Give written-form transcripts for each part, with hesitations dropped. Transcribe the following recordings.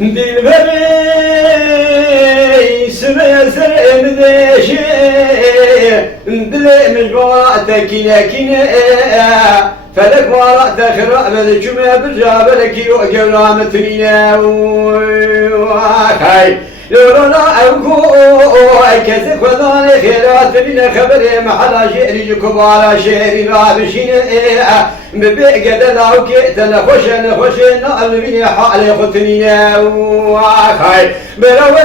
dilberi sıraya sıraya deşe dilemiş vaatı kine kine felek vaatı khirabet cüme bircabel ki o gevrametrine hay لولا أنكو كذا خذاني خيرات لنا خبر محلا شعري كبار شعري رابشين ببيع لا وكيت نخش نعم بني حالي خطنينا وخاي بلون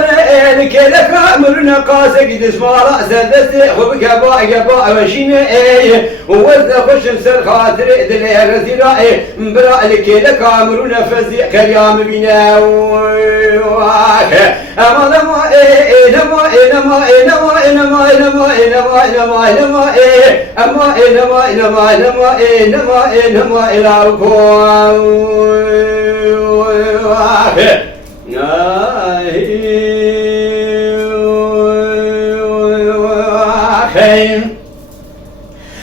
لك مرنا قاسك دسما رأس دست خبك باع وشين ووزن خش مسر خاطر دل رزيراء برا لك مرنا فزي كريام بنا وخاي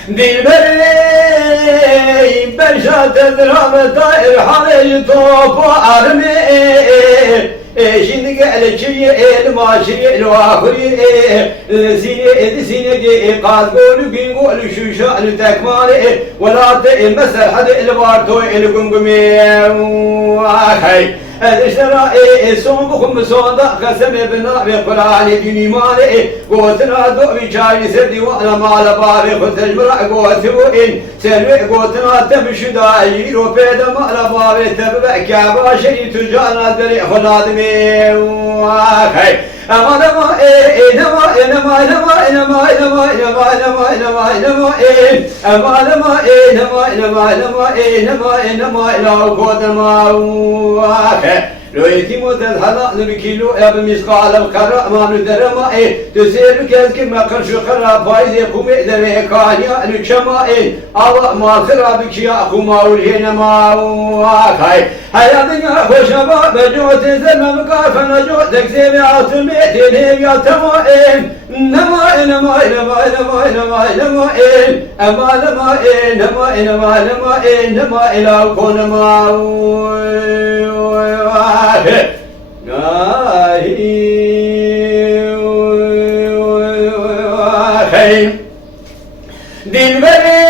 dilberi berşat edrab dair halay topu armi şimdi gel çiğ el maşi el ahri zine qad golu bin golu şu şan tekmali wala te mesel had el barto el gumgumi hay اشترى سون بخم سوندا قسم بنا بقران ديمان قوتنا دو بيجاري سدي وانا مال باب ختجمر قوتين سلوي قوتنا تمشدا يرو بيد مال باب تبع كعبه شيء تجانا دري خلادمي واخي أما لو يتم تذهب بكيلو أب مسقال القراء ما ندرم تسير كذا كما قرش قراء فايز يقوم إدري كانيا نشما أو ما خرا بكيا خما والهنا ما واقعي هيا دنيا خوشبا بجوت زلمة مكافنا جوت تكسب عاصمة الهيا تما نما نما نما نما نما نما أما نما نما نما نما نما إلى كون ما dilberi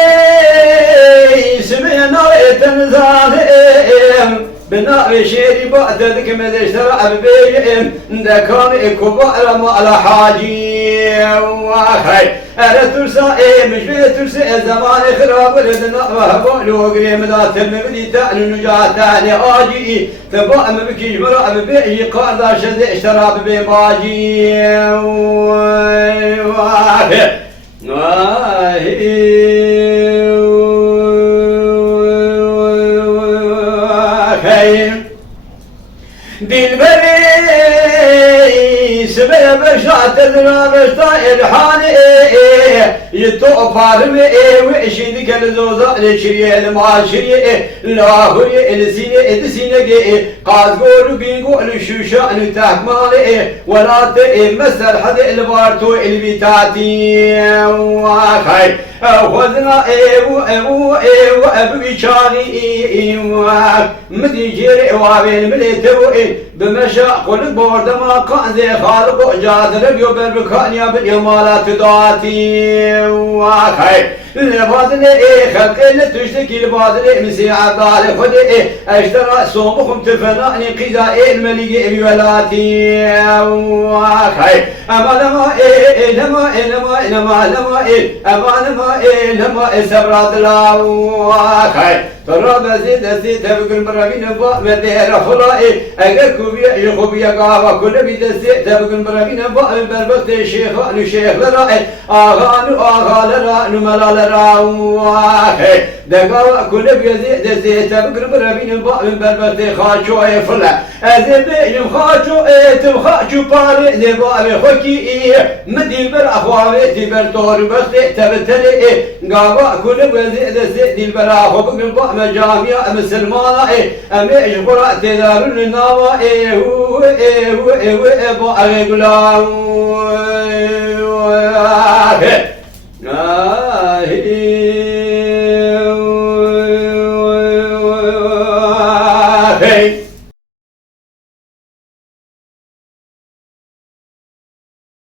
سمعنا تنزادهم بنا شيري بعدك مدشتر أبيهم دكان كبار ما على حاجي وخي أنا ترسى مش بترسى زمان خراب لدنا وهبوا لوجري مدات المبني تاني نجات تاني آجي تبع مبكي مرا أبي قاردا شد اشترى بباجي وخي dilberi سبب شات الرابش طائر حاني يتوقف عالمي وعشيد كان زوزا لشريه المعاشريه لاهوريه السينه السينه قاد قولوا بينقول الشوشة نتحمالي ولا تمسر حد البارتو البيتاتي واخي خذنا ابو بيشاري مديجير وابين مليتو بمشى قل بورد ما كان زي خالق جادر بيوبر بكانيا باليمالات داتي واخي البادل خلق تشتكي البادل مسي عبال خد اشترى صومكم تفناني قضاء الملك بولاتي واخي اما لما لما سبرات الله واخي ترى بزيد تبقى برامين با مدير فلاي اگر كوبيا يخوبيا قاوا كل بيد تبقى برامين با بربط الشيخ لرا اغا لرا نملا لرا واخي دقاوا كل بيد تبقى برامين با بربط خاچو فلا ازب يخاچو تبخاچو باري دبا خوكي مدير بر اخوابي تبر طور بس تبتلي قاوا كل بيد دلبر اخو با مجامع مسلمانة أمي إجبرا تدار النوا هو أبو أغيقلا